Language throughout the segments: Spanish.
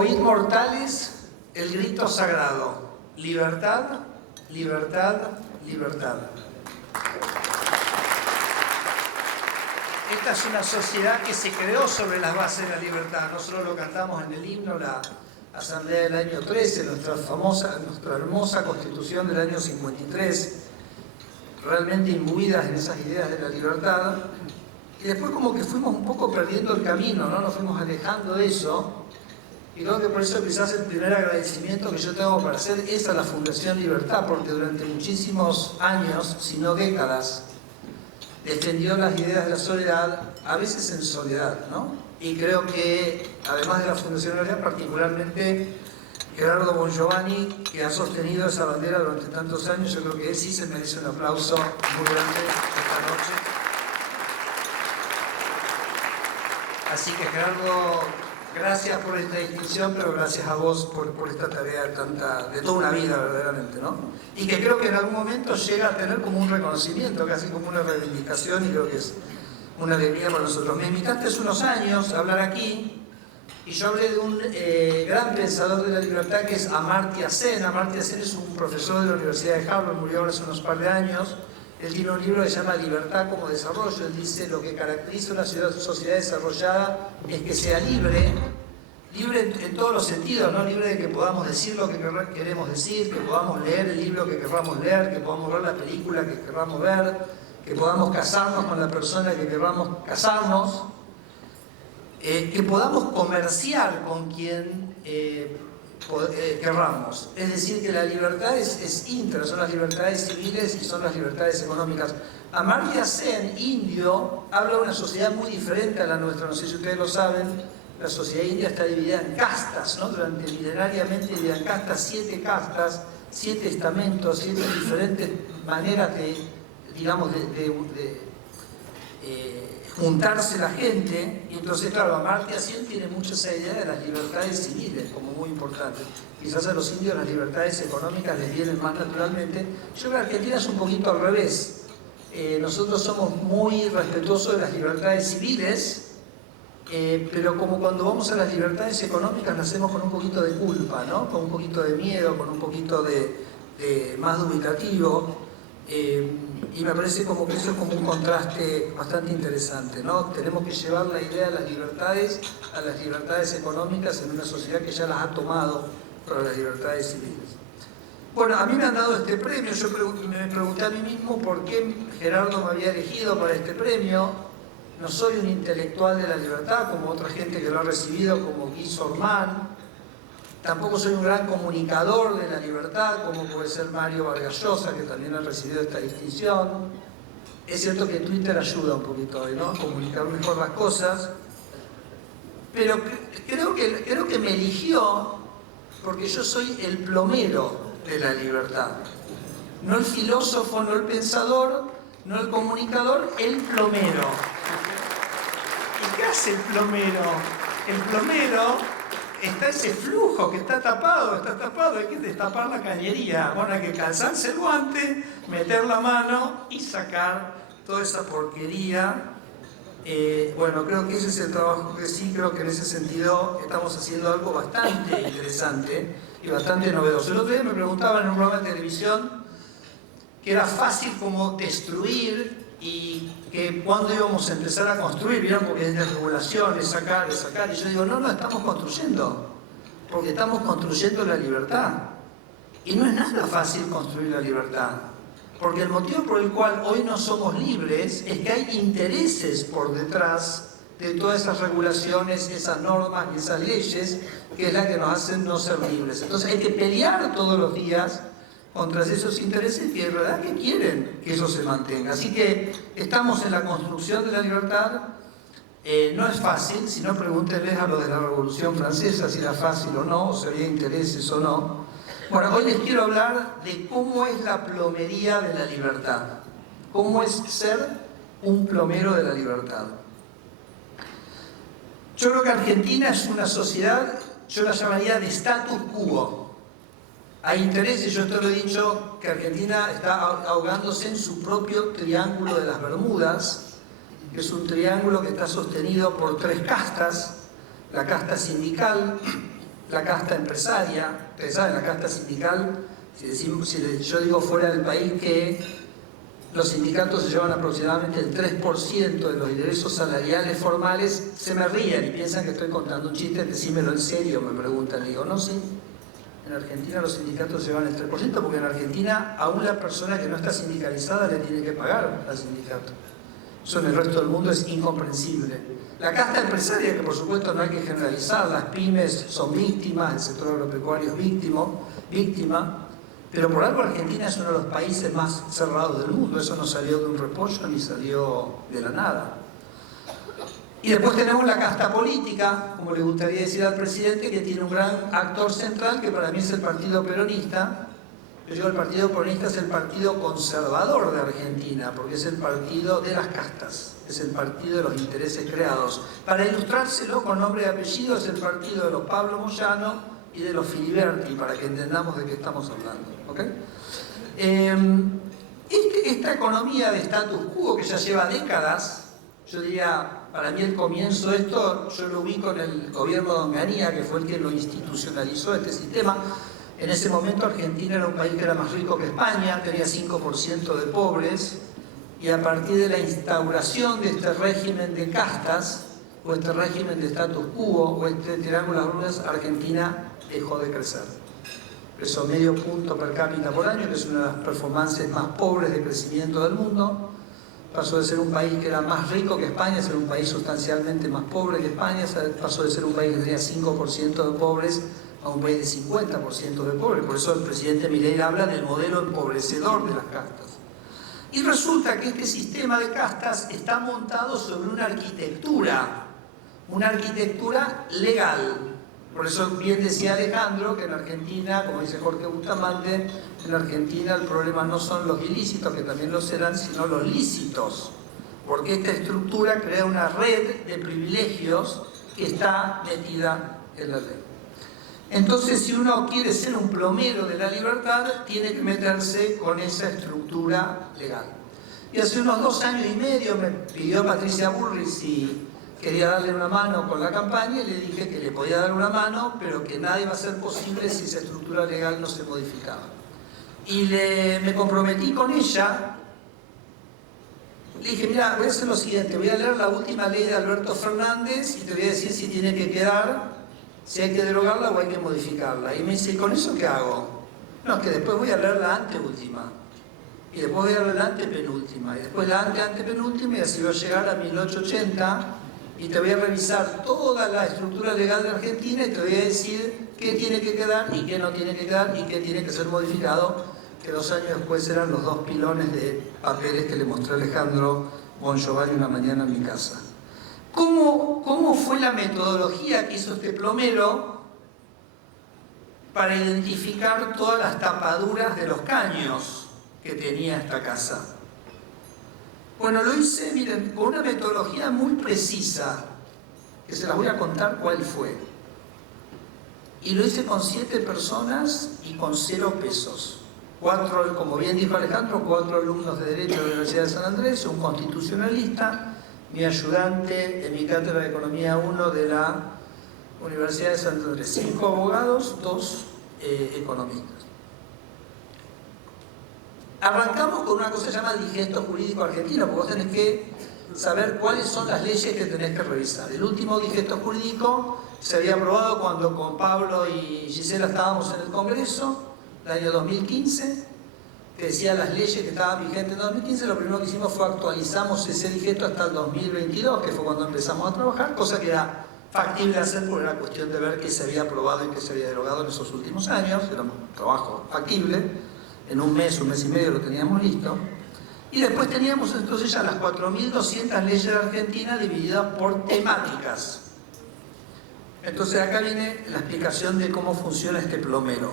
Oíd mortales el grito sagrado: libertad, libertad, libertad. Esta es una sociedad que se creó sobre las bases de la libertad. Nosotros lo cantamos en el himno, la Asamblea del año 13, nuestra hermosa Constitución del año 53, realmente imbuidas en esas ideas de la libertad. Y después como que fuimos un poco perdiendo el camino, ¿no? Nos fuimos alejando de eso. Y creo que por eso quizás el primer agradecimiento que yo tengo para hacer es a la Fundación Libertad, porque durante muchísimos años, si no décadas, defendió las ideas de la soledad, a veces en soledad, ¿no? Y creo que, además de la Fundación Libertad, particularmente Gerardo Bongiovanni, que ha sostenido esa bandera durante tantos años, yo creo que él sí se merece un aplauso muy grande esta noche. Así que, Gerardo, gracias por esta distinción, pero gracias a vos por esta tarea de toda una vida, verdaderamente, ¿no? Y que creo que en algún momento llega a tener como un reconocimiento, casi como una reivindicación, y creo que es una alegría para nosotros. Me invitaste hace unos años a hablar aquí, y yo hablé de un gran pensador de la libertad que es Amartya Sen. Amartya Sen es un profesor de la Universidad de Harvard, murió ahora hace unos par de años. Él tiene un libro que se llama Libertad como Desarrollo. Él dice: lo que caracteriza una sociedad desarrollada es que sea libre en todos los sentidos, ¿no? Libre de que podamos decir lo que queremos decir, que podamos leer el libro que queramos leer, que podamos ver la película que queramos ver, que podamos casarnos con la persona que queramos casarnos, que podamos comerciar con quien querramos. Es decir, que la libertad es íntegra, son las libertades civiles y son las libertades económicas. Amartya Sen, indio, habla de una sociedad muy diferente a la nuestra. No sé si ustedes lo saben, la sociedad india está dividida en castas, ¿no? Durante milenariamente dividida en castas, 7 castas, 7 estamentos, 7 diferentes maneras de, digamos, juntarse la gente. Y entonces, claro, Amartya Sen tiene mucho esa idea de las libertades civiles como muy importante. Quizás a los indios las libertades económicas les vienen más naturalmente. Yo creo que Argentina es un poquito al revés. Nosotros somos muy respetuosos de las libertades civiles, pero como cuando vamos a las libertades económicas lo hacemos con un poquito de culpa, ¿no? Con un poquito de miedo, con un poquito de más dubitativo. Y me parece como que eso es como un contraste bastante interesante, ¿no? Tenemos que llevar la idea de las libertades a las libertades económicas en una sociedad que ya las ha tomado para las libertades civiles. Bueno, a mí me han dado este premio. Yo me pregunté a mí mismo por qué Gerardo me había elegido para este premio. No soy un intelectual de la libertad como otra gente que lo ha recibido, como Guy Sorman. Tampoco soy un gran comunicador de la libertad, como puede ser Mario Vargas Llosa, que también ha recibido esta distinción. Es cierto que Twitter ayuda un poquito hoy, ¿no? A comunicar mejor las cosas. Pero creo que me eligió porque yo soy el plomero de la libertad. No el filósofo, no el pensador, no el comunicador, el plomero. ¿Y qué hace el plomero? El plomero está ese flujo que está tapado, hay que destapar la cañería. Bueno, hay que calzarse el guante, meter la mano y sacar toda esa porquería. Bueno, creo que ese es el trabajo que sí, creo que en ese sentido estamos haciendo algo bastante interesante y bastante novedoso. El otro día me preguntaban en un programa de televisión que era fácil como destruir y que cuándo íbamos a empezar a construir, ¿vieron? Porque es de regulaciones, sacar, y yo digo, no, estamos construyendo, porque estamos construyendo la libertad. Y no es nada fácil construir la libertad, porque el motivo por el cual hoy no somos libres es que hay intereses por detrás de todas esas regulaciones, esas normas y esas leyes, que es la que nos hacen no ser libres. Entonces hay que pelear todos los días contra esos intereses que de verdad que quieren que eso se mantenga. Así que estamos en la construcción de la libertad. No es fácil, si no pregúntenles a los de la Revolución Francesa si era fácil o no, o si había intereses o no. Bueno, hoy les quiero hablar de cómo es la plomería de la libertad. Cómo es ser un plomero de la libertad. Yo creo que Argentina es una sociedad, yo la llamaría de status quo. Hay intereses, yo te lo he dicho, que Argentina está ahogándose en su propio triángulo de las Bermudas, que es un triángulo que está sostenido por 3 castas: la casta sindical, la casta empresaria. Ustedes saben, la casta sindical, yo digo fuera del país que los sindicatos se llevan aproximadamente el 3% de los ingresos salariales formales, se me ríen y piensan que estoy contando un chiste, decímelo en serio, me preguntan. Digo, no, sí. En Argentina los sindicatos se llevan el 3%, porque en Argentina aún la persona que no está sindicalizada le tiene que pagar al sindicato. Eso en el resto del mundo es incomprensible. La casta empresaria, que por supuesto no hay que generalizar, las pymes son víctimas, el sector agropecuario es víctima, pero por algo Argentina es uno de los países más cerrados del mundo. Eso no salió de un repollo ni salió de la nada. Y después tenemos la casta política, como le gustaría decir al presidente, que tiene un gran actor central, que para mí es el Partido Peronista. Yo digo, el Partido Peronista es el partido conservador de Argentina, porque es el partido de las castas, es el partido de los intereses creados. Para ilustrárselo con nombre y apellido, es el partido de los Pablo Moyano y de los Filiberti, para que entendamos de qué estamos hablando. ¿Okay? Esta economía de status quo que ya lleva décadas, yo diría, para mí el comienzo de esto, yo lo ubico en el gobierno de Onganía, que fue el que lo institucionalizó, este sistema. En ese momento Argentina era un país que era más rico que España, tenía 5% de pobres, y a partir de la instauración de este régimen de castas, o este régimen de status quo, o este triángulo de Bermudas, Argentina dejó de crecer. Creció medio punto per cápita por año, que es una de las performances más pobres de crecimiento del mundo. Pasó de ser un país que era más rico que España a ser un país sustancialmente más pobre que España. Pasó de ser un país que tenía 5% de pobres a un país de 50% de pobres. Por eso el presidente Milei habla del modelo empobrecedor de las castas. Y resulta que este sistema de castas está montado sobre una arquitectura legal. Por eso bien decía Alejandro que en Argentina, como dice Jorge Bustamante, en Argentina el problema no son los ilícitos, que también lo serán, sino los lícitos. Porque esta estructura crea una red de privilegios que está metida en la ley. Entonces, si uno quiere ser un plomero de la libertad, tiene que meterse con esa estructura legal. Y hace unos 2 años y medio me pidió Patricia Bullrich si quería darle una mano con la campaña, y le dije que le podía dar una mano, pero que nada iba a ser posible si esa estructura legal no se modificaba. Y me comprometí con ella. Le dije, mira, voy a hacer lo siguiente, voy a leer la última ley de Alberto Fernández y te voy a decir si tiene que quedar, si hay que derogarla o hay que modificarla. Y me dice, ¿y con eso qué hago? No, es que después voy a leer la anteúltima. Y después voy a leer la antepenúltima. Y después la antepenúltima, y así voy a llegar a 1880. Y te voy a revisar toda la estructura legal de Argentina y te voy a decir qué tiene que quedar y qué no tiene que quedar y qué tiene que ser modificado, que 2 años después eran los 2 pilones de papeles que le mostré a Alejandro Bongiovanni una mañana en mi casa. ¿Cómo fue la metodología que hizo este plomero para identificar todas las tapaduras de los caños que tenía esta casa? Bueno, lo hice, miren, con una metodología muy precisa, que se las voy a contar cuál fue. Y lo hice con 7 personas y con 0 pesos. 4, como bien dijo Alejandro, 4 alumnos de Derecho de la Universidad de San Andrés, un constitucionalista, mi ayudante en mi cátedra de Economía 1 de la Universidad de San Andrés. 5 abogados, 2 economistas. Arrancamos con una cosa que se llama el digesto jurídico argentino, porque vos tenés que saber cuáles son las leyes que tenés que revisar. El último digesto jurídico se había aprobado cuando con Pablo y Gisela estábamos en el Congreso, el año 2015, que decía las leyes que estaban vigentes en 2015. Lo primero que hicimos fue actualizamos ese digesto hasta el 2022, que fue cuando empezamos a trabajar, cosa que era factible hacer por una cuestión de ver qué se había aprobado y qué se había derogado en esos últimos años. Era un trabajo factible. En un mes y medio lo teníamos listo. Y después teníamos entonces ya las 4.200 leyes de Argentina divididas por temáticas. Entonces acá viene la explicación de cómo funciona este plomero.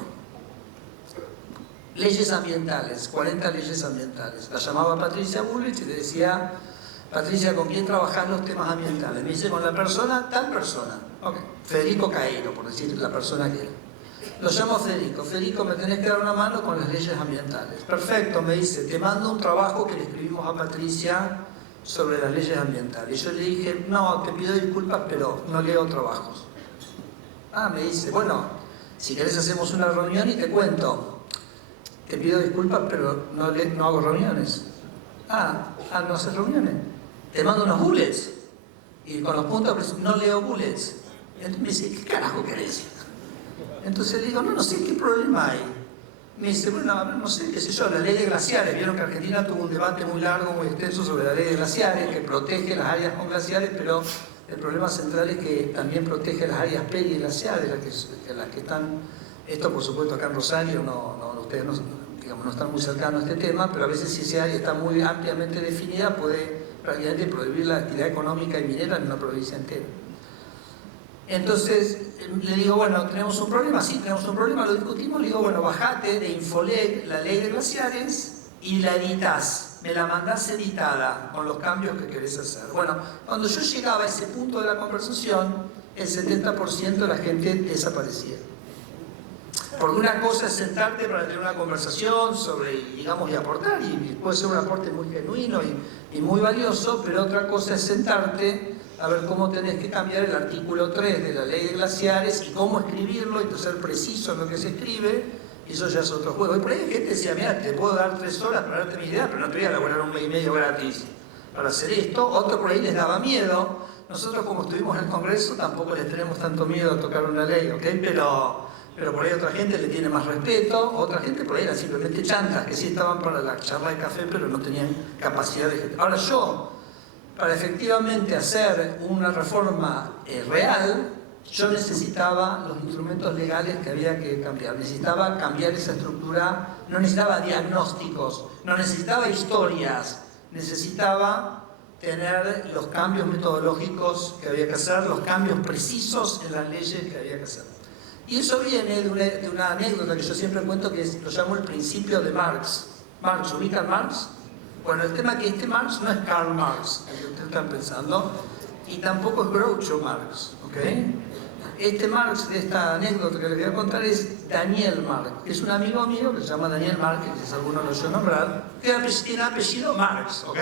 Leyes ambientales, 40 leyes ambientales. La llamaba Patricia Bullrich y le decía, Patricia, ¿con quién trabajás los temas ambientales? Me dice, con la persona, tal persona. Okay. Federico Cairo, por decir la persona que era. Lo llamo Federico. Federico, me tenés que dar una mano con las leyes ambientales. Perfecto, me dice, te mando un trabajo que le escribimos a Patricia sobre las leyes ambientales. Y yo le dije, no, te pido disculpas, pero no leo trabajos. Ah, me dice, bueno, si querés hacemos una reunión y te cuento. Te pido disculpas, pero no hago reuniones. No haces reuniones. Te mando unos bullets. Y con los puntos, no leo bullets. Entonces me dice, ¿qué carajo querés? Entonces le digo, no sé qué problema hay. Me dice, bueno, a ver, no sé, qué sé yo, la ley de glaciares. Vieron que Argentina tuvo un debate muy largo, muy extenso sobre la ley de glaciares, que protege las áreas con glaciares, pero el problema central es que también protege las áreas periglaciares, las que están. Esto, por supuesto, acá en Rosario, ustedes no están muy cercanos a este tema, pero a veces si esa área está muy ampliamente definida, puede prácticamente prohibir la actividad económica y minera en una provincia entera. Entonces le digo, bueno, tenemos un problema, sí, tenemos un problema, lo discutimos, le digo, bueno, bajate de Infoleg la ley de glaciares y la editás, me la mandás editada con los cambios que querés hacer. Bueno, cuando yo llegaba a ese punto de la conversación, el 70% de la gente desaparecía. Porque una cosa es sentarte para tener una conversación sobre, digamos, y aportar, y puede ser un aporte muy genuino y muy valioso, pero otra cosa es sentarte a ver cómo tenés que cambiar el artículo 3 de la ley de glaciares y cómo escribirlo y ser preciso en lo que se escribe, y eso ya es otro juego. Y por ahí hay gente que decía, mira, te puedo dar 3 horas para darte mi idea, pero no te voy a elaborar un mes y medio gratis para hacer esto. Otro por ahí les daba miedo. Nosotros, como estuvimos en el Congreso, tampoco les tenemos tanto miedo a tocar una ley, ¿ok? Pero por ahí otra gente le tiene más respeto, otra gente por ahí eran simplemente chantas, que sí estaban para la charla de café, pero no tenían capacidad de... Ahora yo, para efectivamente hacer una reforma real, yo necesitaba los instrumentos legales que había que cambiar. Necesitaba cambiar esa estructura, no necesitaba diagnósticos, no necesitaba historias, necesitaba tener los cambios metodológicos que había que hacer, los cambios precisos en las leyes que había que hacer. Y eso viene de una anécdota que yo siempre cuento, que lo llamo el principio de Marx. Marx, ¿ubican Marx? Bueno, el tema es que este Marx no es Karl Marx, el que ustedes están pensando, y tampoco es Groucho Marx, ¿ok? Este Marx de esta anécdota que les voy a contar es Daniel Marx, que es un amigo mío que se llama Daniel Marx, que quizás alguno lo oyó nombrar, que tiene apellido Marx, ¿ok?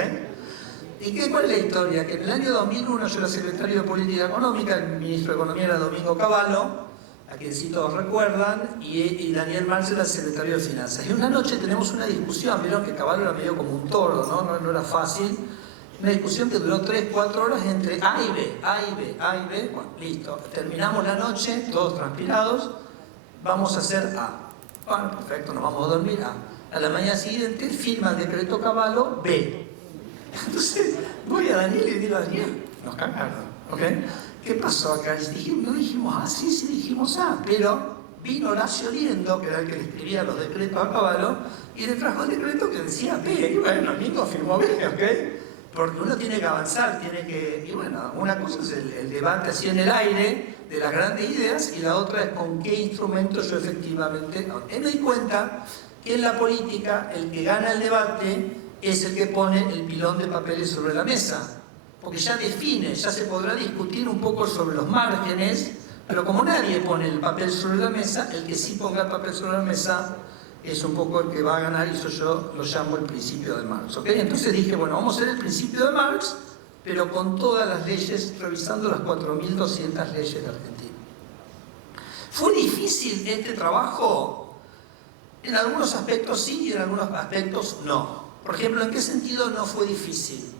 ¿Y cuál es la historia? Que en el año 2001 yo era secretario de Política Económica, el ministro de Economía era Domingo Cavallo, a quien sí todos recuerdan, y Daniel Marx era el secretario de Finanzas. Y una noche tenemos una discusión, vieron que Cavallo era medio como un toro, no era fácil. Una discusión que duró 3-4 horas entre A y B. Bueno, listo. Terminamos la noche, todos transpirados, vamos a hacer A. Bueno, perfecto, nos vamos a dormir A. A la mañana siguiente firma el decreto Cavallo B. Entonces voy a Daniel y digo, Daniel, nos cagaron, ¿ok? ¿Qué pasó acá? No dijimos sí dijimos pero vino Horacio Liendo, que era el que le escribía los decretos a Cavallo, y le trajo el decreto que decía B, y bueno, Liendo firmó B, ¿ok? Porque uno tiene que avanzar, y bueno, una cosa es el debate así en el aire de las grandes ideas, y la otra es con qué instrumentos yo efectivamente... Me doy cuenta que en la política el que gana el debate es el que pone el pilón de papeles sobre la mesa. Porque ya define, ya se podrá discutir un poco sobre los márgenes, pero como nadie pone el papel sobre la mesa, el que sí ponga el papel sobre la mesa es un poco el que va a ganar, y eso yo lo llamo el principio de Marx, ¿ok? Entonces dije, bueno, vamos a hacer el principio de Marx, pero con todas las leyes, revisando las 4.200 leyes de Argentina. ¿Fue difícil este trabajo? En algunos aspectos sí y en algunos aspectos no. Por ejemplo, ¿en qué sentido no fue difícil?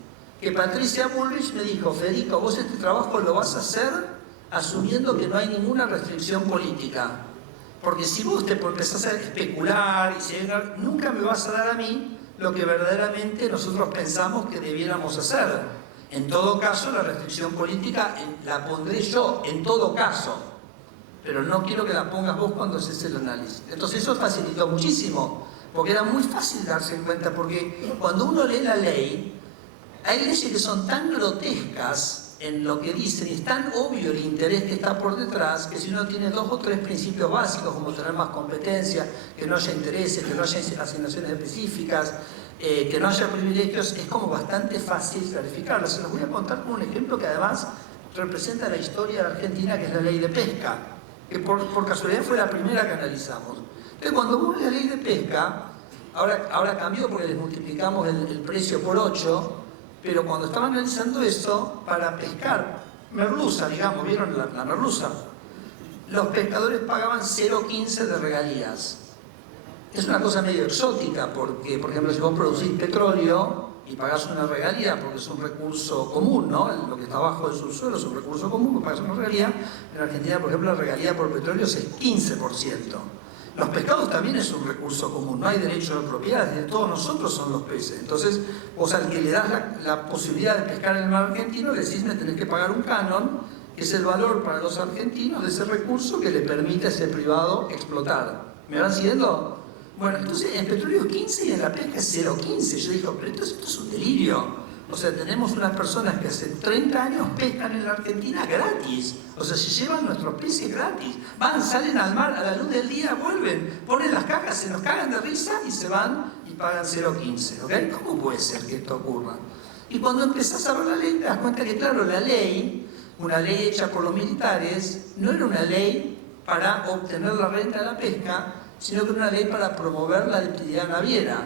Que Patricia Bullrich me dijo, Federico, vos este trabajo lo vas a hacer asumiendo que no hay ninguna restricción política. Porque si vos te empezás a especular y nunca me vas a dar a mí lo que verdaderamente nosotros pensamos que debiéramos hacer. En todo caso, la restricción política la pondré yo, en todo caso. Pero no quiero que la pongas vos cuando haces el análisis. Entonces eso facilitó muchísimo, porque era muy fácil darse cuenta, porque cuando uno lee la ley, hay leyes que son tan grotescas en lo que dicen y es tan obvio el interés que está por detrás, que si uno tiene 2 o 3 principios básicos, como tener más competencia, que no haya intereses, que no haya asignaciones específicas, que no haya privilegios, es como bastante fácil clarificarlo. Se los voy a contar como un ejemplo que además representa la historia de Argentina, que es la ley de pesca, que por casualidad fue la primera que analizamos. Entonces, cuando vos la ley de pesca, ahora cambió porque les multiplicamos el precio por 8, pero cuando estaba analizando eso, para pescar merluza, digamos, ¿vieron la merluza? los pescadores pagaban 0,15 de regalías. Es una cosa medio exótica porque, por ejemplo, si vos producís petróleo y pagás una regalía porque es un recurso común, ¿no? Lo que está abajo del subsuelo es un recurso común, vos pagás una regalía. En Argentina, por ejemplo, la regalía por petróleo es 15%. Los pescados también es un recurso común, no hay derecho de propiedad, de todos nosotros son los peces. Entonces, vos al que le das la posibilidad de pescar en el mar argentino, le decís, me tenés que pagar un canon, que es el valor para los argentinos de ese recurso que le permite a ese privado explotar. ¿Me van siguiendo? Bueno, entonces en petróleo es 15 y en la pesca es 0,15. Yo digo, pero esto es un delirio. O sea, tenemos unas personas que hace 30 años pescan en la Argentina gratis. O sea, se llevan nuestros peces gratis. Van, salen al mar a la luz del día, vuelven, ponen las cajas, se nos cagan de risa y se van y pagan 0,15. ¿Ok? ¿Cómo puede ser que esto ocurra? Y cuando empezás a ver la ley, te das cuenta que, claro, la ley, una ley hecha por los militares, no era una ley para obtener la renta de la pesca, sino que era una ley para promover la actividad naviera.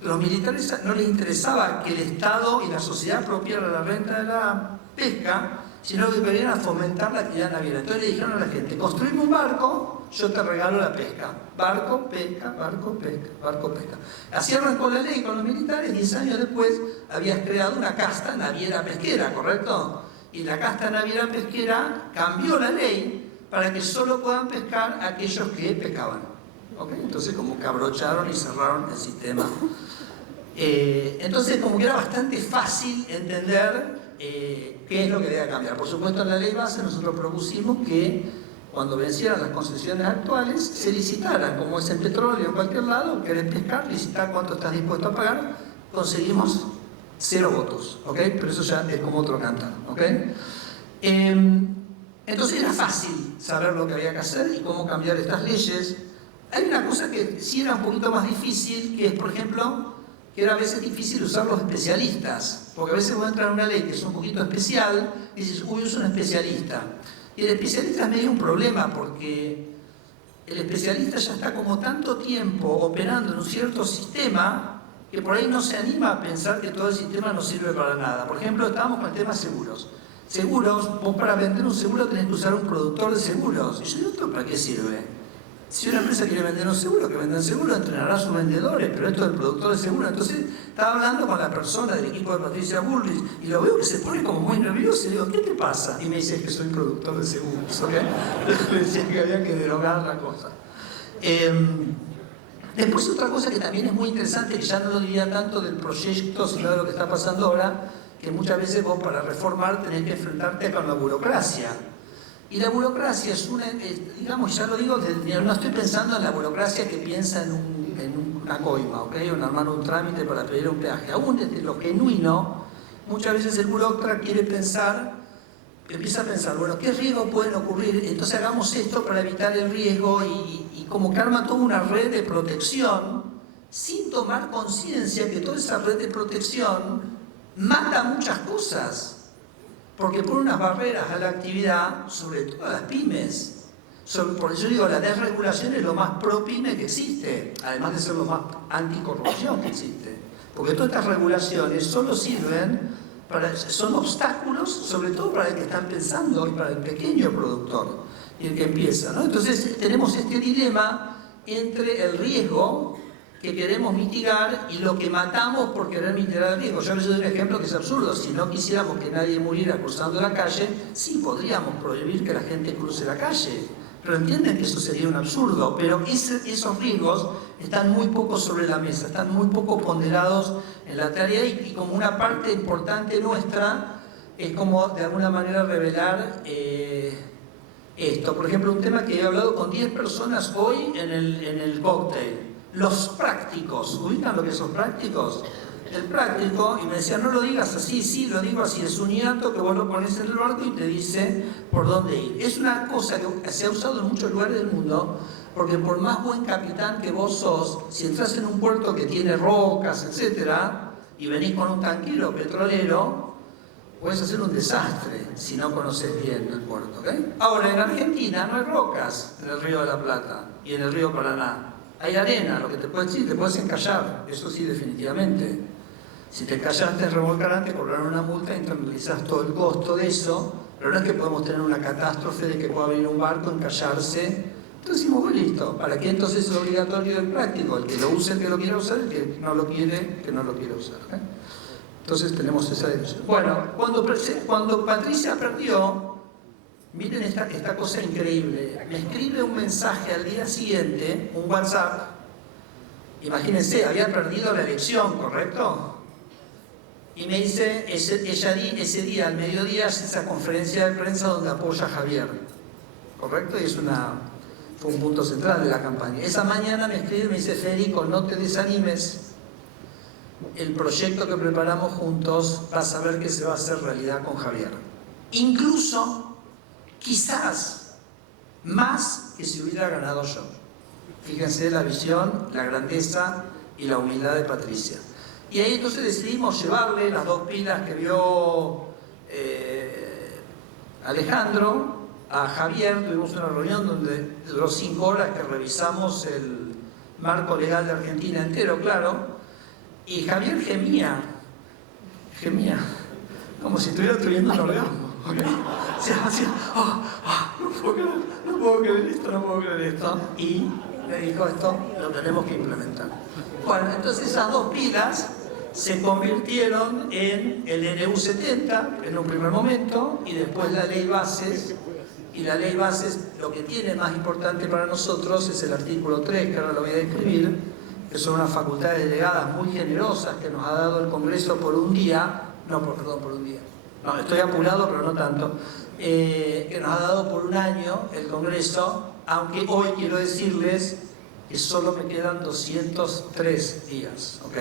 Los militares no les interesaba que el Estado y la sociedad apropiaran la renta de la pesca, sino que querían fomentar la actividad naviera. Entonces le dijeron a la gente, construime un barco, yo te regalo la pesca. Barco, pesca, barco, pesca, barco, pesca. Así arrancó la ley con los militares. 10 años después habías creado una casta naviera pesquera, ¿correcto? Y la casta naviera pesquera cambió la ley para que solo puedan pescar aquellos que pescaban. ¿Okay? Entonces como que abrocharon y cerraron el sistema. Entonces como que era bastante fácil entender qué es lo que debía cambiar. Por supuesto en la ley base nosotros propusimos que cuando vencieran las concesiones actuales se licitaran, como es el petróleo en cualquier lado, querés pescar, licitar cuánto estás dispuesto a pagar, conseguimos 0 votos, ¿ok? Pero eso ya es como otro cantar, ¿ok? Entonces era fácil saber lo que había que hacer y cómo cambiar estas leyes. Hay una cosa que sí era un poquito más difícil, que es, por ejemplo, que era a veces difícil usar los especialistas, porque a veces vos entras en una ley que es un poquito especial y dices, uy, yo soy un especialista. Y el especialista es medio un problema, porque el especialista ya está como tanto tiempo operando en un cierto sistema que por ahí no se anima a pensar que todo el sistema no sirve para nada. Por ejemplo, estábamos con el tema seguros. Seguros, vos para vender un seguro tenés que usar un productor de seguros. Y yo digo, ¿esto para qué sirve? Si una empresa quiere vender un seguro, que venda un seguro, entrenará a sus vendedores, pero esto del productor de seguro. Entonces, estaba hablando con la persona del equipo de Patricia Bullrich y lo veo que se pone como muy nervioso y le digo, ¿qué te pasa? Y me dice que soy productor de seguros, ¿ok? Le decía que había que derogar la cosa. Después otra cosa que también es muy interesante, que ya no lo diría tanto del proyecto, sino de lo que está pasando ahora, que muchas veces vos para reformar tenés que enfrentarte con la burocracia. Y la burocracia es una, digamos, ya lo digo, no estoy pensando en la burocracia que piensa en una coima, ¿ok? En armar un trámite para pedir un peaje. Aún desde lo genuino, muchas veces el burócrata quiere pensar, empieza a pensar, bueno, ¿qué riesgos pueden ocurrir? Entonces hagamos esto para evitar el riesgo y como que arma toda una red de protección sin tomar conciencia que toda esa red de protección mata muchas cosas. Porque pone unas barreras a la actividad, sobre todo a las pymes. Por eso digo, la desregulación es lo más pro-pyme que existe, además de ser lo más anticorrupción que existe. Porque todas estas regulaciones solo sirven son obstáculos, sobre todo para el que está pensando y para el pequeño productor y el que empieza, ¿no? Entonces tenemos este dilema entre el riesgo que queremos mitigar y lo que matamos por querer mitigar el riesgo. Yo les doy un ejemplo que es absurdo. Si no quisiéramos que nadie muriera cruzando la calle, sí podríamos prohibir que la gente cruce la calle. Pero entienden que eso sería un absurdo. Pero esos riesgos están muy poco sobre la mesa, están muy poco ponderados en la tarea y como una parte importante nuestra es como de alguna manera revelar esto. Por ejemplo, un tema que he hablado con 10 personas hoy en el cóctel. Los prácticos, ¿ubican lo que son prácticos? El práctico, y me decían, no lo digas así, sí, lo digo así, es un hiato que vos lo pones en el barco y te dice por dónde ir. Es una cosa que se ha usado en muchos lugares del mundo, porque por más buen capitán que vos sos, si entras en un puerto que tiene rocas, etcétera, y venís con un tanquero petrolero, puedes hacer un desastre si no conoces bien el puerto, ¿ok? Ahora, en Argentina no hay rocas en el río de la Plata y en el río Paraná. Hay arena, lo que te puedes decir, te puedes encallar, eso sí, definitivamente. Si te encallaste en remolcar, te cobraron una multa, internalizás todo el costo de eso, pero no es que podemos tener una catástrofe de que pueda venir un barco, encallarse. Entonces decimos, bueno, listo, ¿para qué entonces es obligatorio el práctico? El que lo use, el que lo quiera usar, el que no lo quiere, que no lo quiere usar. Entonces tenemos esa decisión. Bueno, cuando Patricia perdió, miren esta cosa increíble, me escribe un mensaje al día siguiente, un WhatsApp, imagínense, había perdido la elección, ¿correcto? Y me dice, ese día, al mediodía, hace esa conferencia de prensa donde apoya a Javier, ¿correcto? Y fue un punto central de la campaña. Esa mañana me escribe y me dice, Federico, no te desanimes, el proyecto que preparamos juntos vas a ver que se va a hacer realidad con Javier. Incluso, quizás, más que si hubiera ganado yo. Fíjense la visión, la grandeza y la humildad de Patricia. Y ahí entonces decidimos llevarle las 2 pilas que vio Alejandro a Javier. Tuvimos una reunión donde duró 5 horas que revisamos el marco legal de Argentina entero, claro. Y Javier gemía, como si estuviera teniendo un orgasmo. ¿Okay? No puedo creer esto. Y me dijo, esto lo tenemos que implementar. Bueno, entonces esas 2 pilas se convirtieron en el DNU 70 en un primer momento y después la ley bases. Y la ley bases, lo que tiene más importante para nosotros es el artículo 3, que ahora lo voy a describir, que son unas facultades delegadas muy generosas que nos ha dado el Congreso por un día, por un día, no, estoy apurado pero no tanto, que nos ha dado por un año el Congreso, aunque hoy quiero decirles que solo me quedan 203 días, ¿ok?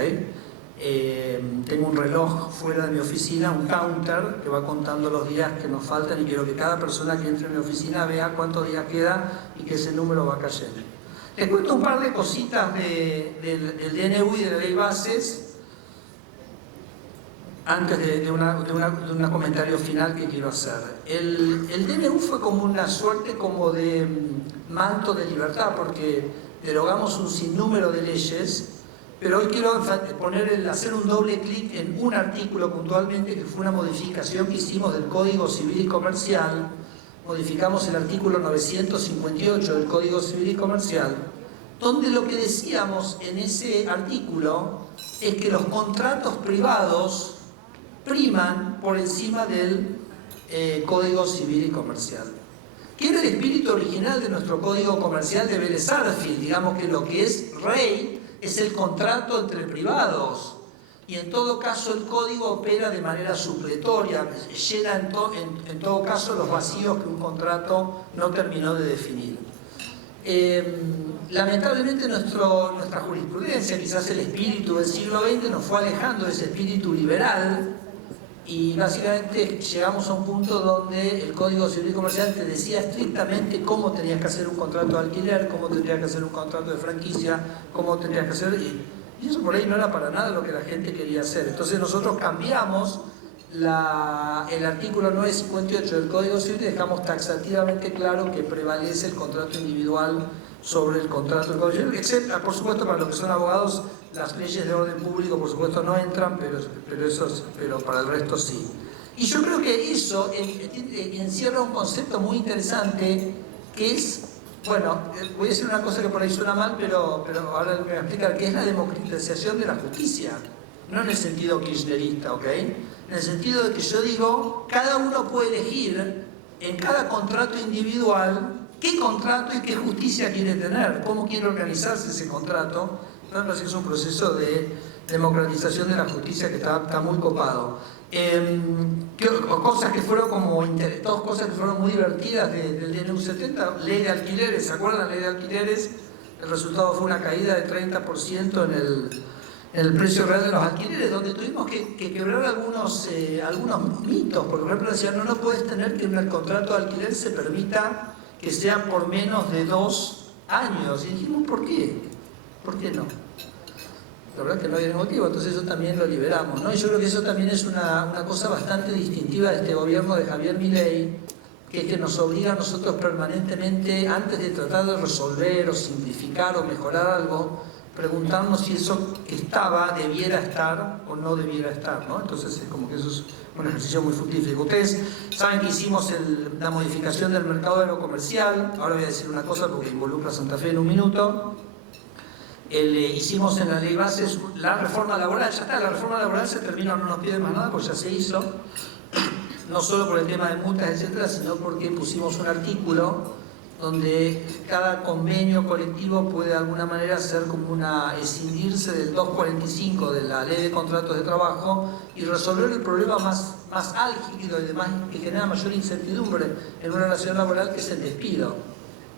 Tengo un reloj fuera de mi oficina, un counter que va contando los días que nos faltan y quiero que cada persona que entre en mi oficina vea cuántos días queda y que ese número va cayendo. Les cuento un par de cositas del DNU y de la ley bases antes de un comentario final que quiero hacer. El DNU fue como una suerte como de manto de libertad porque derogamos un sinnúmero de leyes, pero hoy quiero hacer un doble clic en un artículo puntualmente que fue una modificación que hicimos del Código Civil y Comercial. Modificamos el artículo 958 del Código Civil y Comercial, donde lo que decíamos en ese artículo es que los contratos privados priman por encima del Código Civil y Comercial, que era el espíritu original de nuestro Código Comercial de Vélez Sarsfield. Digamos que lo que es rey es el contrato entre privados. Y en todo caso el código opera de manera supletoria, llena en todo caso los vacíos que un contrato no terminó de definir. Lamentablemente nuestra jurisprudencia, quizás el espíritu del siglo XX nos fue alejando de ese espíritu liberal y básicamente llegamos a un punto donde el Código Civil y Comercial te decía estrictamente cómo tenías que hacer un contrato de alquiler, cómo tendrías que hacer un contrato de franquicia, cómo tendrías que hacer... Y eso por ahí no era para nada lo que la gente quería hacer. Entonces nosotros cambiamos el artículo 958 del Código Civil y dejamos taxativamente claro que prevalece el contrato individual sobre el contrato del Código Civil, excepto, por supuesto, para los que son abogados, las leyes de orden público, por supuesto, no entran, pero para el resto sí. Y yo creo que eso encierra un concepto muy interesante que es... Bueno, voy a decir una cosa que por ahí suena mal, pero ahora me voy a explicar, que es la democratización de la justicia. No en el sentido kirchnerista, ¿ok? En el sentido de que yo digo, cada uno puede elegir en cada contrato individual qué contrato y qué justicia quiere tener, cómo quiere organizarse ese contrato. Me parece que es un proceso de democratización de la justicia que está muy copado. Cosas que fueron dos cosas que fueron muy divertidas del DNU 70, ley de alquileres, ¿se acuerdan? Ley de alquileres, el resultado fue una caída de 30% en el precio real de los alquileres, donde tuvimos que quebrar algunos mitos. Por ejemplo, decían, no puedes tener que en el contrato de alquiler se permita que sean por menos de 2 años. Y dijimos, ¿por qué? ¿Por qué no? La verdad es que no había motivo, entonces eso también lo liberamos, ¿no? Y yo creo que eso también es una cosa bastante distintiva de este gobierno de Javier Milei, que es que nos obliga a nosotros permanentemente, antes de tratar de resolver o simplificar o mejorar algo, preguntarnos si eso que estaba debiera estar o no debiera estar, ¿no? Entonces es como que eso es un ejercicio muy fructífero. Ustedes saben que hicimos la modificación del mercado de lo comercial. Ahora voy a decir una cosa porque involucra a Santa Fe en un minuto. Hicimos en la ley base la reforma laboral. Ya está, la reforma laboral se terminó, no nos piden más nada porque ya se hizo. No solo por el tema de multas, etcétera, sino porque pusimos un artículo donde cada convenio colectivo puede de alguna manera ser como escindirse del 245 de la ley de contratos de trabajo y resolver el problema más álgido y demás que genera mayor incertidumbre en una relación laboral, que es el despido.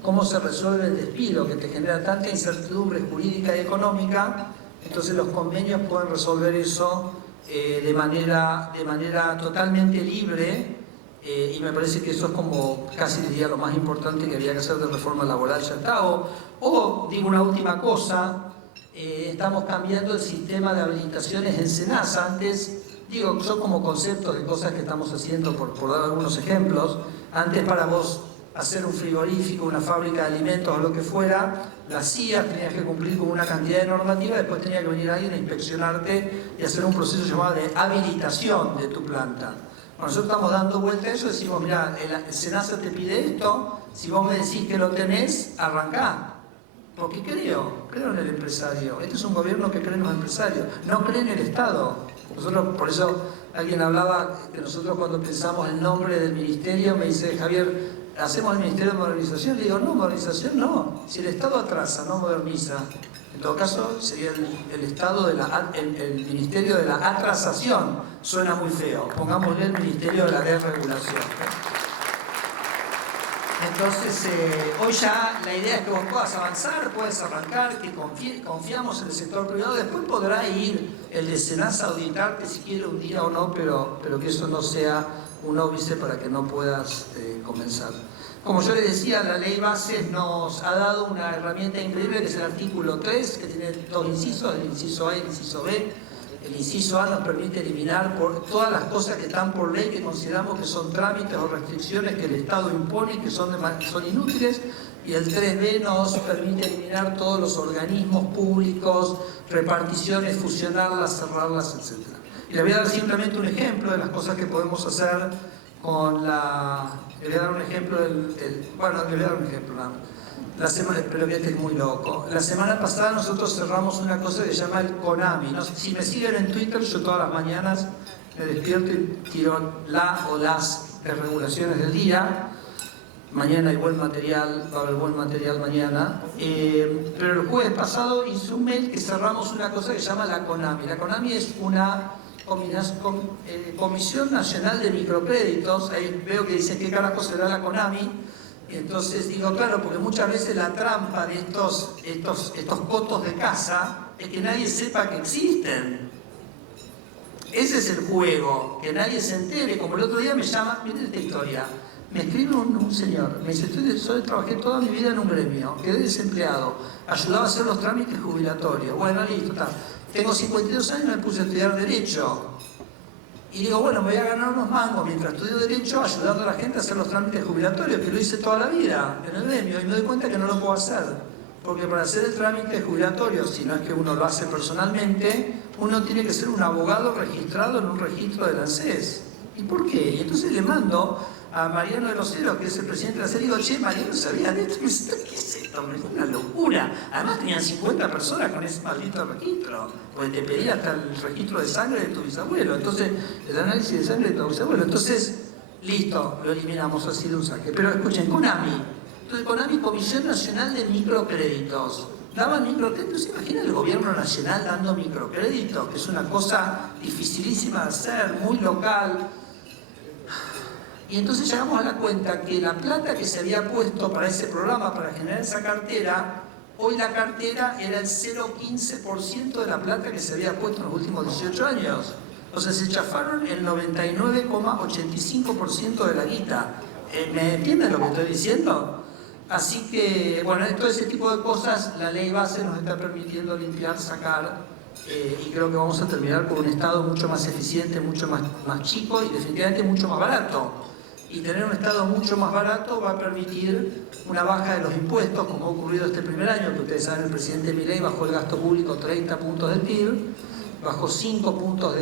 ¿Cómo se resuelve el despido que te genera tanta incertidumbre jurídica y económica? Entonces los convenios pueden resolver eso de manera totalmente libre. Y me parece que eso es como, casi diría, lo más importante que había que hacer de reforma laboral, ya está. O digo una última cosa, estamos cambiando el sistema de habilitaciones en SENASA. Antes, digo, son como conceptos de cosas que estamos haciendo, por dar algunos ejemplos. Antes, para vos hacer un frigorífico, una fábrica de alimentos o lo que fuera, la hacías, tenías que cumplir con una cantidad de normativa, después tenía que venir alguien a inspeccionarte y hacer un proceso llamado de habilitación de tu planta. Nosotros estamos dando vuelta a eso, decimos, mira, el SENASA te pide esto, si vos me decís que lo tenés, arrancá. Porque creo en el empresario. Este es un gobierno que cree en los empresarios, no cree en el Estado. Nosotros, por eso alguien hablaba que nosotros cuando pensamos el nombre del ministerio, me dice, Javier, ¿hacemos el Ministerio de Modernización? Le digo, no, modernización no. Si el Estado atrasa, no moderniza. En todo caso, sería el Estado el Ministerio de la Atrasación. Suena muy feo. Pongámosle el Ministerio de la Desregulación. Entonces, hoy ya la idea es que vos puedas avanzar, puedes arrancar, que confiamos en el sector privado. Después podrá ir el de SENASA a auditarte si quiere un día o no, pero que eso no sea un óbice para que no puedas comenzar. Como yo les decía, la ley base nos ha dado una herramienta increíble, que es el artículo 3, que tiene dos incisos, el inciso A y el inciso B. El inciso A nos permite eliminar todas las cosas que están por ley, que consideramos que son trámites o restricciones que el Estado impone y que son inútiles. Y el 3B nos permite eliminar todos los organismos públicos, reparticiones, fusionarlas, cerrarlas, etc. Y les voy a dar simplemente un ejemplo de las cosas que podemos hacer con la... Les voy a dar un ejemplo La semana, pero que este es muy loco. La semana pasada nosotros cerramos una cosa que se llama el CONAMI. ¿No? Si me siguen en Twitter, yo todas las mañanas me despierto y tiro la o las regulaciones del día. Mañana hay buen material, va a haber buen material mañana. Pero el jueves pasado hice un mail que cerramos una cosa que se llama la CONAMI. La CONAMI es una Comisión Nacional de Microcréditos. Ahí veo que dice qué carajo será la CONAMI. Entonces digo, claro, porque muchas veces la trampa de estos cotos de casa es que nadie sepa que existen. Ese es el juego, que nadie se entere. Como el otro día me llama, miren esta historia, me escribe un señor, me dice, trabajé toda mi vida en un gremio, quedé desempleado, ayudaba a hacer los trámites jubilatorios. Bueno, listo, está. Tengo 52 años y me puse a estudiar Derecho. Y digo, bueno, me voy a ganar unos mangos mientras estudio Derecho ayudando a la gente a hacer los trámites jubilatorios, que lo hice toda la vida en el gremio, y me doy cuenta que no lo puedo hacer. Porque para hacer el trámite jubilatorio, si no es que uno lo hace personalmente, uno tiene que ser un abogado registrado en un registro de la ANSES. ¿Y por qué? Y entonces le mando a Mariano de los Heros, que es el presidente de la ANSES, y digo, che, Mariano sabía de esto. Y me dice, ¿qué es esto? Es una locura. Además tenían 50 personas con ese maldito registro, porque te pedía hasta el registro de sangre de tu bisabuelo. Entonces, el análisis de sangre de tu bisabuelo. Entonces, listo, lo eliminamos así de un saque. Pero escuchen, CONAMI. Entonces, CONAMI, Comisión Nacional de Microcréditos. Daban microcréditos. ¿Se imagina el gobierno nacional dando microcréditos? Que es una cosa dificilísima de hacer, muy local. Y entonces llegamos a la cuenta que la plata que se había puesto para ese programa, para generar esa cartera, hoy la cartera era el 0,15% de la plata que se había puesto en los últimos 18 años. O sea, se chafaron el 99,85% de la guita. ¿Me entienden lo que estoy diciendo? Así que, bueno, todo ese tipo de cosas, la ley base nos está permitiendo limpiar, sacar, y creo que vamos a terminar con un Estado mucho más eficiente, mucho más chico y definitivamente mucho más barato. Y tener un Estado mucho más barato va a permitir una baja de los impuestos, como ha ocurrido este primer año, que ustedes saben, el presidente Milei bajó el gasto público 30 puntos del PIB, bajó 5 puntos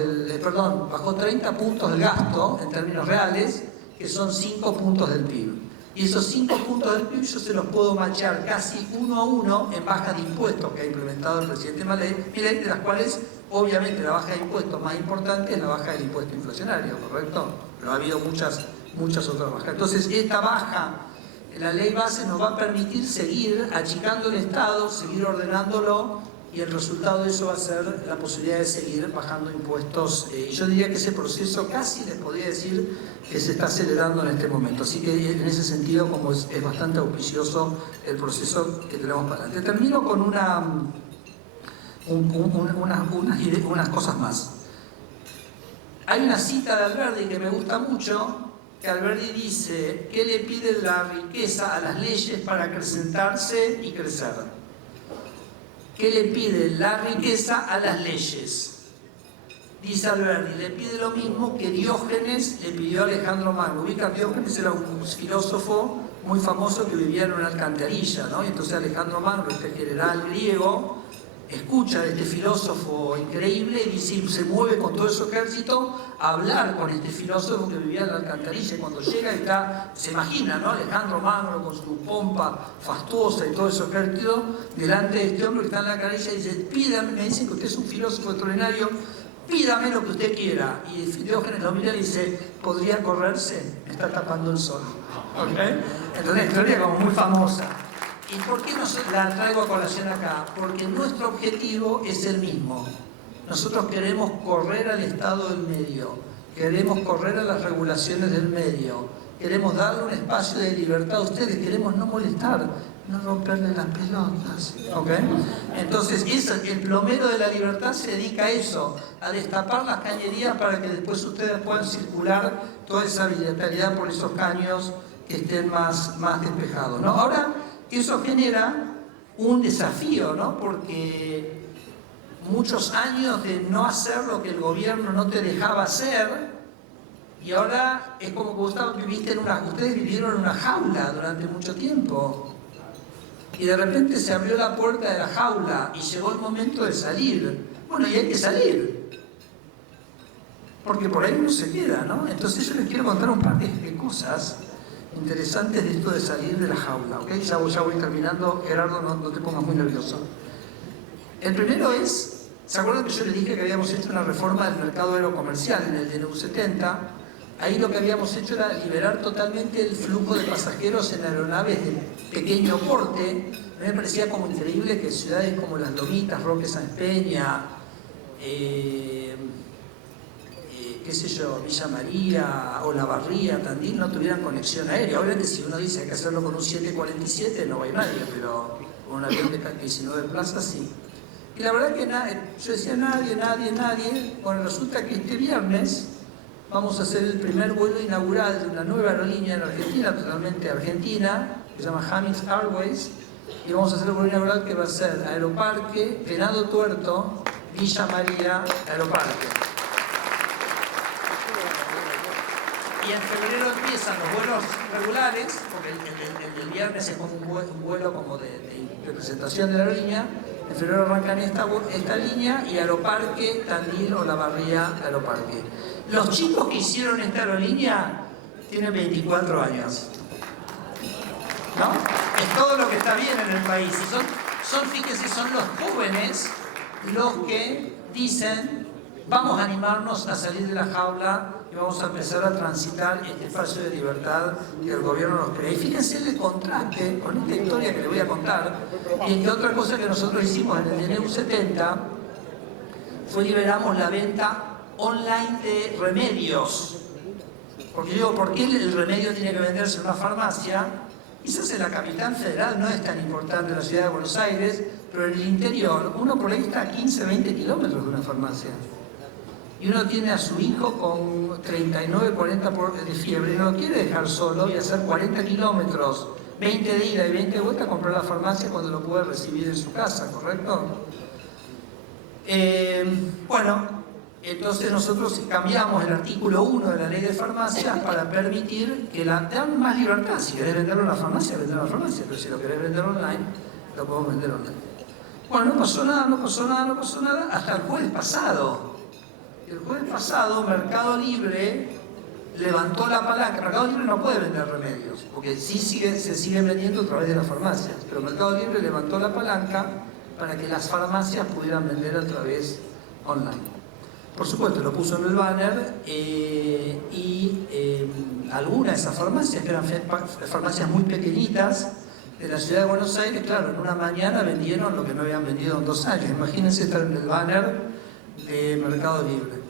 bajó 30 puntos del gasto en términos reales, que son 5 puntos del PIB. Y esos 5 puntos del PIB yo se los puedo machear casi 1 a 1 en bajas de impuestos que ha implementado el presidente Milei, de las cuales obviamente la baja de impuestos más importante es la baja del impuesto inflacionario, ¿correcto? Pero ha habido muchas otras bajas. Entonces esta baja en la ley base nos va a permitir seguir achicando el Estado, seguir ordenándolo, y el resultado de eso va a ser la posibilidad de seguir bajando impuestos. Y yo diría que ese proceso casi les podría decir que se está acelerando en este momento. Así que en ese sentido como es bastante auspicioso el proceso que tenemos para adelante. Termino con unas cosas más. Hay una cita de Alberdi que me gusta mucho, que Alberdi dice: ¿qué le pide la riqueza a las leyes para acrecentarse y crecer? ¿Qué le pide la riqueza a las leyes? Dice Alberdi, le pide lo mismo que Diógenes le pidió a Alejandro Magno. Ubica, Diógenes era un filósofo muy famoso que vivía en una alcantarilla, ¿no? Y entonces Alejandro Magno, este general griego, escucha de este filósofo increíble y se mueve con todo su ejército a hablar con este filósofo que vivía en la alcantarilla. Y cuando llega se imagina, ¿no? Alejandro Magno con su pompa fastuosa y todo su ejército delante de este hombre que está en la alcantarilla y dice: pídame, me dicen que usted es un filósofo extraordinario, pídame lo que usted quiera. Y Diógenes lo mira y dice: ¿podría correrse? Me está tapando el sol. ¿Okay? Entonces la historia es como muy famosa. ¿Y por qué la traigo a colación acá? Porque nuestro objetivo es el mismo. Nosotros queremos correr al Estado del medio, queremos correr a las regulaciones del medio, queremos darle un espacio de libertad a ustedes, queremos no molestar, no romperle las pelotas. ¿Okay? Entonces, el plomero de la libertad se dedica a eso, a destapar las cañerías para que después ustedes puedan circular toda esa vitalidad por esos caños que estén más despejados, ¿no? Ahora, eso genera un desafío, ¿no? Porque muchos años de no hacer lo que el gobierno no te dejaba hacer, y ahora es como que ustedes vivieron en una jaula durante mucho tiempo, y de repente se abrió la puerta de la jaula y llegó el momento de salir. Bueno, y hay que salir, porque por ahí no se queda, ¿no? Entonces yo les quiero contar un par de cosas interesantes de esto de salir de la jaula, ¿ok? Ya voy terminando, Gerardo, no te pongas muy nervioso. El primero es, ¿se acuerdan que yo les dije que habíamos hecho una reforma del mercado aerocomercial en el DNU 70? Ahí lo que habíamos hecho era liberar totalmente el flujo de pasajeros en aeronaves de pequeño porte. A mí me parecía como increíble que ciudades como Las Lomitas, Roque Sáenz Peña, qué sé yo, Villa María, Olavarría, Tandil, no tuvieran conexión aérea. Obviamente si uno dice que hay que hacerlo con un 747 no va a ir nadie, pero con un avión de 19 plazas sí. Y la verdad que yo decía nadie. Bueno, resulta que este viernes vamos a hacer el primer vuelo inaugural de una nueva aerolínea en Argentina, totalmente argentina, que se llama Hamix Airways, y vamos a hacer el vuelo inaugural que va a ser Aeroparque, Venado Tuerto, Villa María, Aeroparque. Y en febrero empiezan los vuelos regulares, porque el viernes es como un vuelo como de presentación de la aerolínea. En febrero arrancan esta línea y Aeroparque, Tandil, Olavarría, Aeroparque. Los chicos que hicieron esta aerolínea tienen 24 años. ¿No? Es todo lo que está bien en el país. Y fíjense, son los jóvenes los que dicen: vamos a animarnos a salir de la jaula y vamos a empezar a transitar este espacio de libertad que el gobierno nos crea. Y fíjense el contraste con esta historia que les voy a contar. Y otra cosa que nosotros hicimos en el DNU 70 fue liberamos la venta online de remedios. Porque yo digo, ¿por qué el remedio tiene que venderse en una farmacia? Quizás en la capital federal no es tan importante, la ciudad de Buenos Aires, pero en el interior uno por ahí está a 15, 20 kilómetros de una farmacia. Y uno tiene a su hijo con 39, 40 de fiebre y no lo quiere dejar solo y hacer 40 kilómetros, 20 de ida y 20 de vuelta a comprar la farmacia cuando lo puede recibir en su casa, ¿correcto? Bueno, entonces nosotros cambiamos el artículo 1 de la ley de farmacias para permitir que dan más libertad. Si querés venderlo en la farmacia, vendelo en la farmacia, pero si lo querés vender online, lo podemos vender online. Bueno, no pasó nada, hasta el jueves pasado. El jueves pasado Mercado Libre levantó la palanca. Mercado Libre no puede vender remedios, porque sí se sigue vendiendo a través de las farmacias, pero Mercado Libre levantó la palanca para que las farmacias pudieran vender a través online. Por supuesto, lo puso en el banner algunas de esas farmacias, que eran farmacias muy pequeñitas de la ciudad de Buenos Aires, claro, en una mañana vendieron lo que no habían vendido en 2 años. Imagínense estar en el banner de Mercado Libre.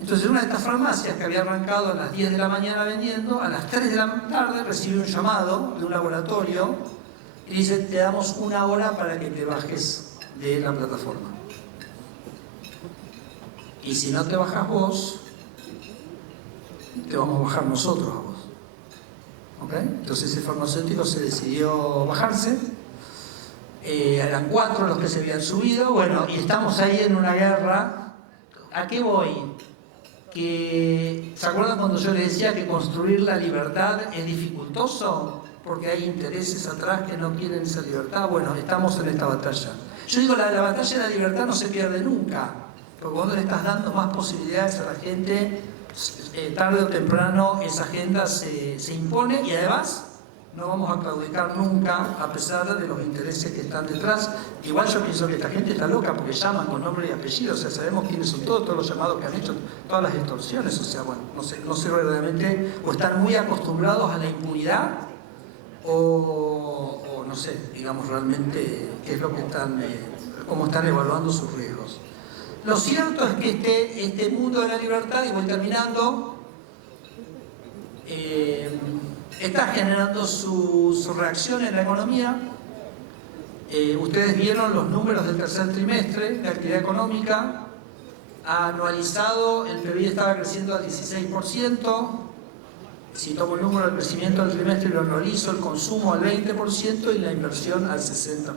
Entonces, una de estas farmacias que había arrancado a las 10 de la mañana vendiendo, a las 3 de la tarde recibió un llamado de un laboratorio y dice: te damos 1 hora para que te bajes de la plataforma. Y si no te bajas vos, te vamos a bajar nosotros a vos. ¿Ok? Entonces el farmacéutico se decidió bajarse. Eran 4 los que se habían subido. Bueno, y estamos ahí en una guerra. ¿A qué voy? ¿Se acuerdan cuando yo les decía que construir la libertad es dificultoso? Porque hay intereses atrás que no quieren esa libertad. Bueno, estamos en esta batalla. Yo digo, la batalla de la libertad no se pierde nunca. Porque cuando le estás dando más posibilidades a la gente, tarde o temprano esa agenda se impone, y además no vamos a claudicar nunca a pesar de los intereses que están detrás. Igual yo pienso que esta gente está loca porque llaman con nombre y apellido, o sea, sabemos quiénes son todos los llamados que han hecho, todas las extorsiones, o sea, bueno, no sé verdaderamente, o están muy acostumbrados a la impunidad, o no sé, digamos realmente qué es lo que están, cómo están evaluando sus riesgos. Lo cierto es que este mundo de la libertad, y voy terminando, está generando su reacción en la economía. Ustedes vieron los números del tercer trimestre de actividad económica. Anualizado, el PBI estaba creciendo al 16%. Si tomo el número del crecimiento del trimestre y lo anualizo, el consumo al 20% y la inversión al 60%.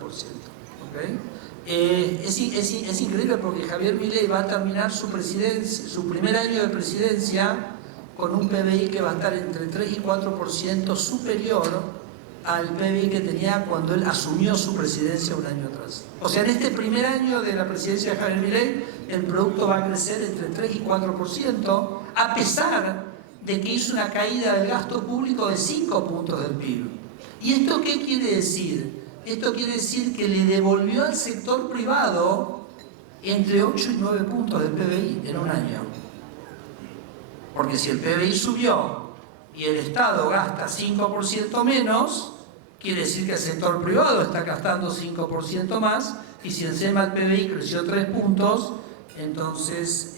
¿Okay? Es increíble porque Javier Milei va a terminar su primer año de presidencia con un PBI que va a estar entre 3 y 4% superior al PBI que tenía cuando él asumió su presidencia un año atrás. O sea, en este primer año de la presidencia de Javier Milei, el producto va a crecer entre 3 y 4%, a pesar de que hizo una caída del gasto público de 5 puntos del PIB. ¿Y esto qué quiere decir? Esto quiere decir que le devolvió al sector privado entre 8 y 9 puntos del PBI en un año. Porque si el PBI subió y el Estado gasta 5% menos, quiere decir que el sector privado está gastando 5% más, y si encima el PBI creció 3 puntos, entonces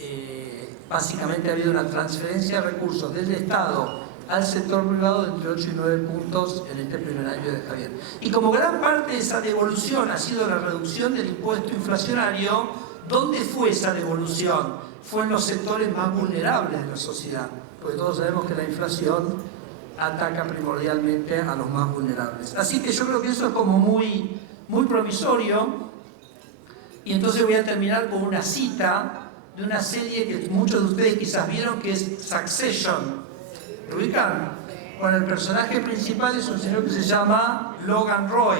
básicamente ha habido una transferencia de recursos del Estado al sector privado de entre 8 y 9 puntos en este primer año de Javier. Y como gran parte de esa devolución ha sido la reducción del impuesto inflacionario, ¿dónde fue esa devolución? Fue en los sectores más vulnerables de la sociedad, porque todos sabemos que la inflación ataca primordialmente a los más vulnerables. Así que yo creo que eso es como muy promisorio, y entonces voy a terminar con una cita de una serie que muchos de ustedes quizás vieron, que es Succession. ¿Lo ubican? Bueno, el personaje principal es un señor que se llama Logan Roy.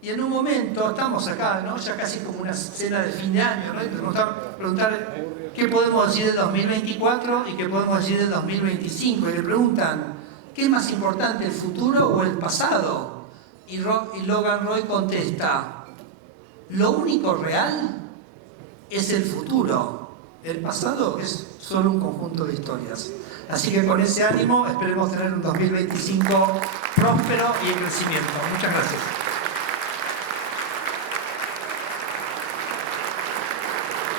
Y en un momento, estamos acá, ¿no? Ya casi como una cena de fin de año, ¿no? Y tenemos que preguntar qué podemos decir del 2024 y qué podemos decir del 2025. Y le preguntan, ¿qué es más importante, el futuro o el pasado? Y Logan Roy contesta, lo único real es el futuro. El pasado es solo un conjunto de historias. Así que con ese ánimo esperemos tener un 2025 próspero y en crecimiento. Muchas gracias.